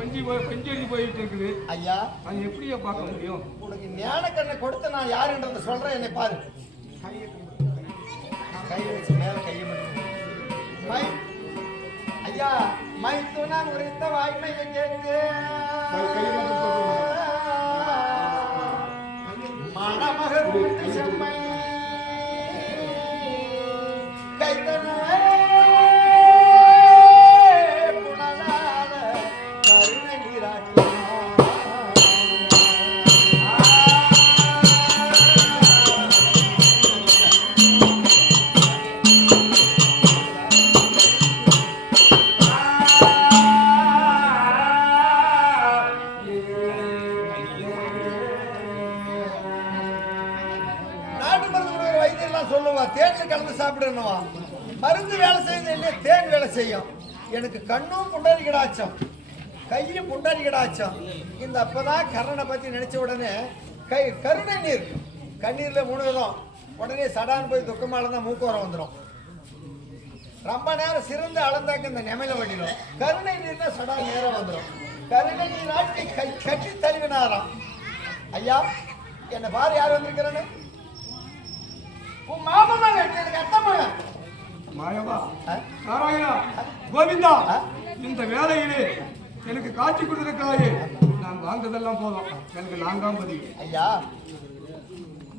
பஞ்செழுதி போயிட்டு இருக்குது ஐயா. அது எப்படியா பார்க்க முடியும்? உனக்கு ஞான கண்ணை கொடுத்து நான் யாருன்றத சொல்றேன், என்னை பாரு. கை வச்சு மேல கையை மட்டும் ஐயா. மைத்துனான் உரைத்த வாய்மையை கேட்டு மணமகர் செம்மை கைத்தன புனலாத கருணை நீராட்டி தேன்ல கலந்து சாப்பிடணுவா. மருந்து வேலை செய்யுது இல்லையா, தேன் வேலை செய்யும். எனக்கு கண்ணும் புண்டரி கிடாச்சம், கையும் புண்டரி கிடாச்சம். இந்த அப்பதான் கருணை பத்தி நினைச்ச உடனே கருணை நீர், கண்ணீர்ல 3 விதம். உடனே சடான்னு போய் துக்கமால தான் மூக்கோரம் வந்துடும். ரொம்ப நேரம் சிறந்து அளந்தாக்க இந்த நெமையில வடிடும். கருணை நீர்னா சடா நேரம் வந்துடும். கருணை நீர் ஆட்டி கட்டி தழுவினாராம். ஐயா, என்ன பாரு யார் வந்திருக்கிறேன்னு. கோவிந்தா, இந்த வேலையிலே எனக்கு காட்சி கொடுத்திருக்கிறாயே, நான் வாழ்ந்ததெல்லாம் போதும். எனக்கு 4ஆம் பதிவு. ஐயா,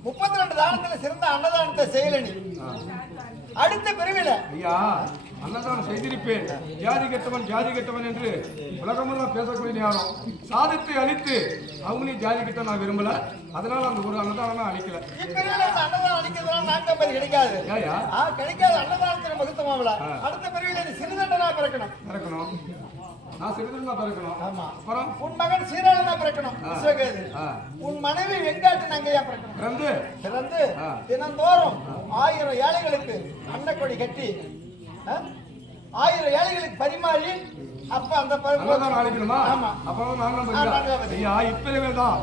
32 தானத்துல சிறந்த அன்னதானத்தை செய்யல நீ. அடுத்த பிரிவில ஐயா, அன்னதானம் செய்திருப்பேன். ஜாதி கெட்டவன் என்று உலகமெல்லாம் பேசக்கூடிய நேரம் சாதத்தை அழித்து அவங்களையும் ஜாதி கிட்ட நான் விரும்பல. அதனால அந்த ஒரு அன்னதானம் அழிக்கல. அன்னதானம் அழிக்கிறதுனால 4ஆம் பதிவு கிடைக்காது. கிடைக்காது. அன்னதானத்தின் மகத்துவம். அடுத்த பிரிவில நீ சிறுதண்டனா பிறக்கணும். நான் சிறுதண்டனா பிறக்கணும். ஆமா. அப்புறம் உன் மகன் சீராளனா பிறக்கணும். உன் மனைவி வெங்காட்டு நங்கையா பிறக்கணும். பிறந்து தினந்தோறும் 1000 ஏழைகளுக்கு அன்னக்கொடி கட்டி 1000 ஏழைகளுக்கு பரிமாறி அப்ப அந்த அழிக்கணுமா? ஐயா, இப்பவே தான்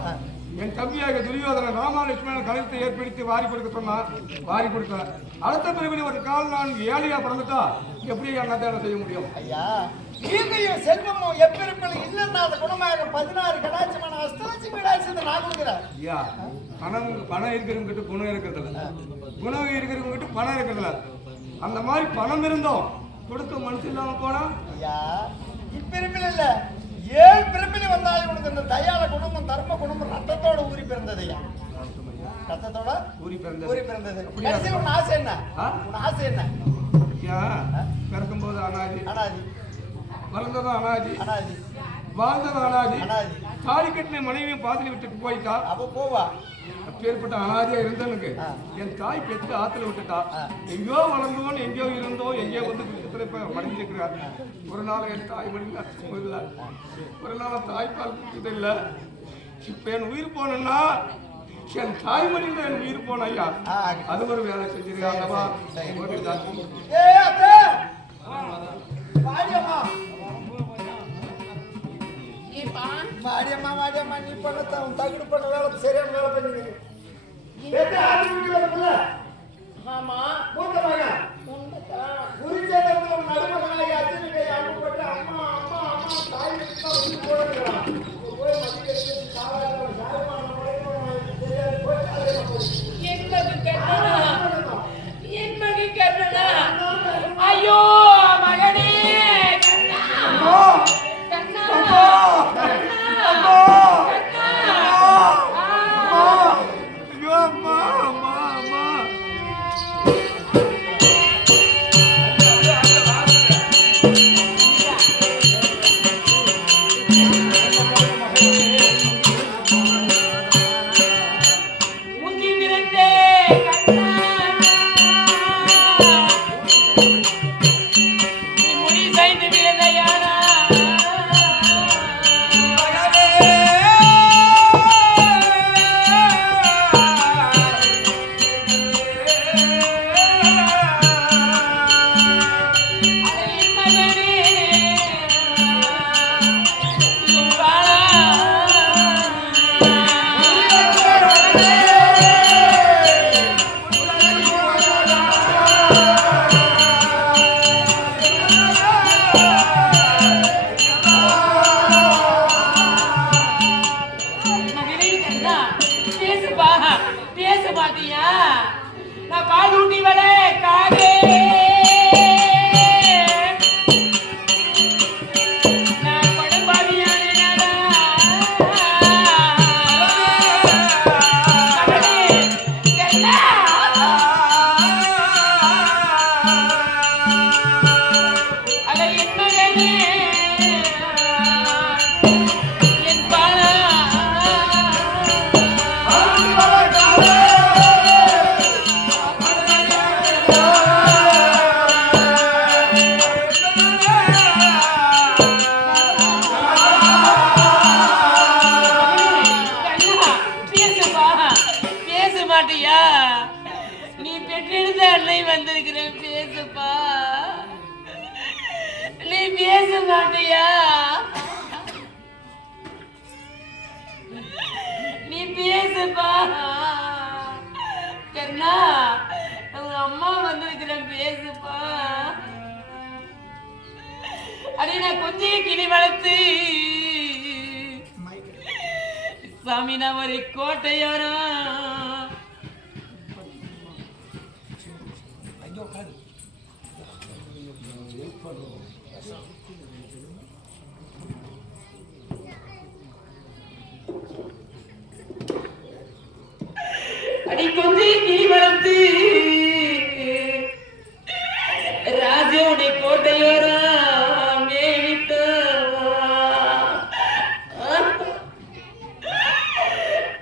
என் தம்பியாக துரியோதன ராமலட்சுமணன் கழுத்தை ஏற்படுத்தி வாரி கொடுக்க சொன்னார். வாரி கொடுத்தார். அடுத்த பிரிவில் ஒரு கால் நான் ஏழையா பிறந்துட்டா எப்படி அன்னதானம் செய்ய முடியும்? ஐயா, கீர்த்தியும் செல்வமும் எப்பெருப்பில் இல்லைன்னா அந்த குணமாக 16 கடாட்சமான அஷ்டலட்சுமி கடாட்சத்தை நான் கொடுக்குறேன். ஐயா, பணம் இருக்கிறவங்கிட்ட குணம் இருக்கிறதில்ல, குணம் இருக்கிறவங்கிட்ட பணம் இருக்கிறதில்ல. அந்த மாதிரி பணம் இருந்தோம் கொடுக்க மனசு இல்லாம போனா ஐயா, இப்பிரிப்பில் இல்ல 7 பிறப்பில் வந்தாலும் உனக்கு இந்த தயால குணமும் தர்ம குணமும் ரத்தத்தோட ஊறி பிறந்தது. ஐயா, ரத்தத்தோட ஊறி பிறந்தது. உன் ஆசை என்ன? உன் ஆசை என்ன? ஐயா, பிறக்கும் போது அனாதி, வளர்ந்ததும் அனாதி, வாழ்ந்ததும் அனாதி. தாலி கட்டின மனைவியும் பாதிரி விட்டுட்டு போயிட்டா. அவ போவா. அப்பேற்பட்ட அனாதியா இருந்தவனுக்கு என் தாய் பெற்று ஆத்துல விட்டுட்டா. எங்கேயோ வளர்ந்தோம், எங்கேயோ இருந்தோம், எங்கேயோ வந்து மடிஞ்சிருக்கிறார். ஒரு நாள் என் தாய் மடியில இல்லை, ஒரு நாள் தாய்ப்பால் குடிச்சது இல்லை. இப்ப என் உயிர் போனா என் தாய்மொழியில என் உயிர் போன ஐயா, அது ஒரு வேலை செஞ்சிருக்காங்கப்பா. மாடியம்மா நீ பண்ண தகுடு பண்ண வேலை சரியான வேலை பண்ணிருக்கீங்க. ஆமா, நடுமகனாய் அர்ஜுனுக்கு அனுப்பப்பட்டு அம்மா அம்மா அம்மா தாய் என் மகன் கர்ணனா, ஐயோ மகனே Thank you. வளர்த்து சாமி நான் ஒரு கோட்டையோரா அடி கொஞ்சி கிளி வளர்த்து ராஜோடைய கோட்டையோரா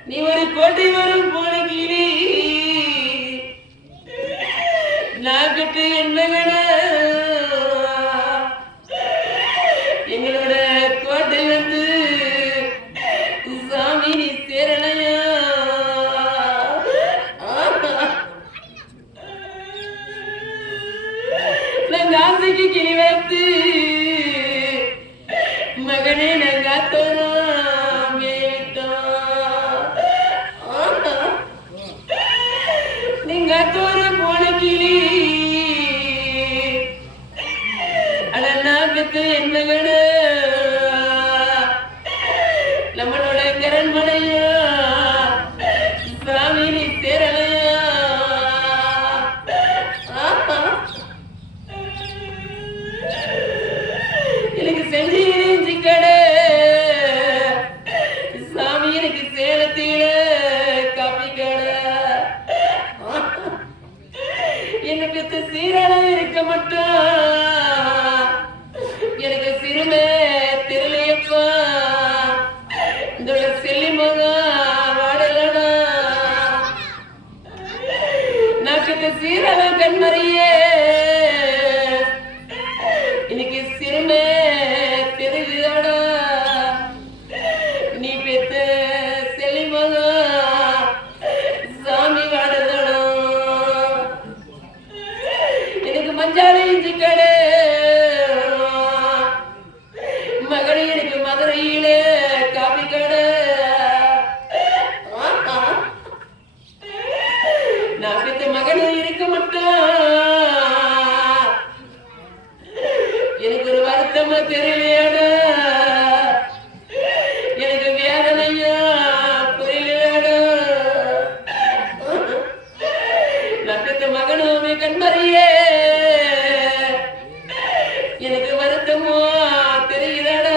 நீ ஒரு கோட்டை வரும் போன கிளி நாகட்டு என்னகட எங்களோட கோட்டை வந்து சாமி நீ சேரலையா நாங்க ஆசைக்கு கிளி வைத்து மகனே நாங்க ஆத்தோம் தோற போன கிளி அடநாகத்து என்னகட நம்மளோட கரண்மலையா சாமி நீ சேரலையா எனக்கு செஞ்சு கடை சாமி எனக்கு சேலத்தில காப்பி கடை எனக்கு சீராள இருக்க மாட்டான் எனக்கு சிறுமை தெரியலையப்பா இந்த செல்லி மகா வாடலடா நாக்கு சீராள கண்மறியே எனக்கு சிறுமை தெரியுதாடா நீ பெத்த செல்லி மகா சாமி வாடலடா மஞ்சாலை இஞ்சி கடை மகனை எனக்கு மதுரையில காபி கடை நான் பெத்த மகனை இருக்க மாட்டான் எனக்கு ஒரு வருத்தமா தெரியலையாடா எனக்கு வேதனையா புரியலையாடா நான் பெத்த மகனுமே கண்மறியே எனக்கு வருத்தமோ தெரியுதாடா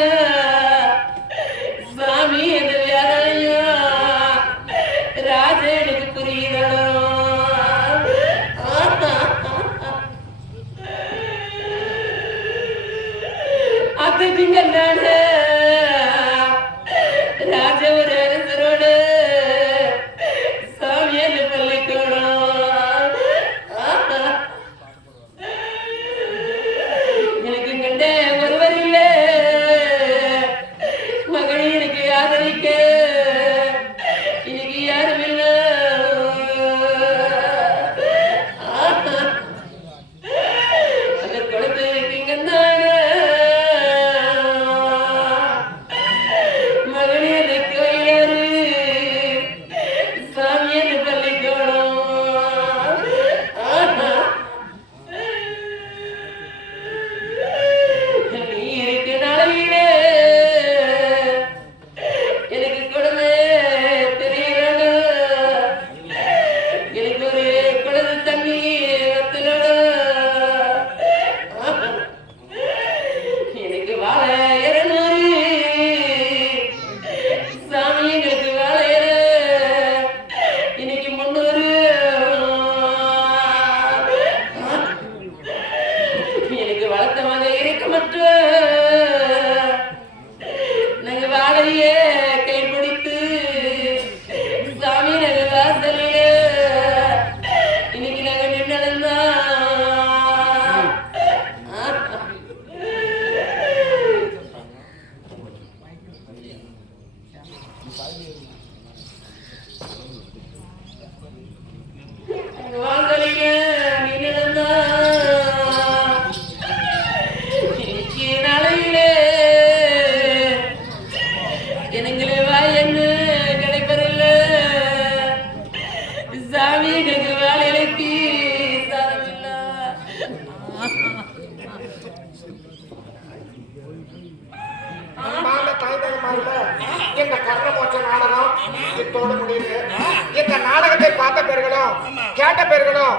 சாமி என்ற வேலையா ராஜ எனக்கு புரியுதாடா அதுக்குங்க நானு ராஜ ஒரு அரசரோட சாமியான பள்ளிக்கூடம் ஒருவர் இல்ல மகனை எனக்கு ஆதரிக்க இன்னைக்கு யாரும் இல்ல அந்த குழந்தை இருக்குங்க மகனே அந்த கோயிலாரு சாமியான பள்ளிக்கூடம் எனக்கு குழந்தை தெரியல எனக்கு ஒரு குழந்தை தண்ணி எனக்கு வாழ 200 சாமி எங்களுக்கு வாழ இன்னைக்கு 300 எனக்கு வளர்த்தமாக இருக்க மட்டும் நாங்க வாழையே கைப்பிடித்து சாமி நாங்க வாசலில இன்னைக்கு நாங்க நின்னடந்தா வாசலில நின்னடந்தா இன்னைக்கு நாளையிலே எனங்களே வாயன்னு கிடைப்பதில்ல சாமி எங்களுக்கு வேலைக்கு சாதமில்ல கர்ணமோட்ச நாடகம் இத்தோடு முடியுது. இந்த நாடகத்தை பார்த்த பேர்களும் கேட்ட பேர்களும்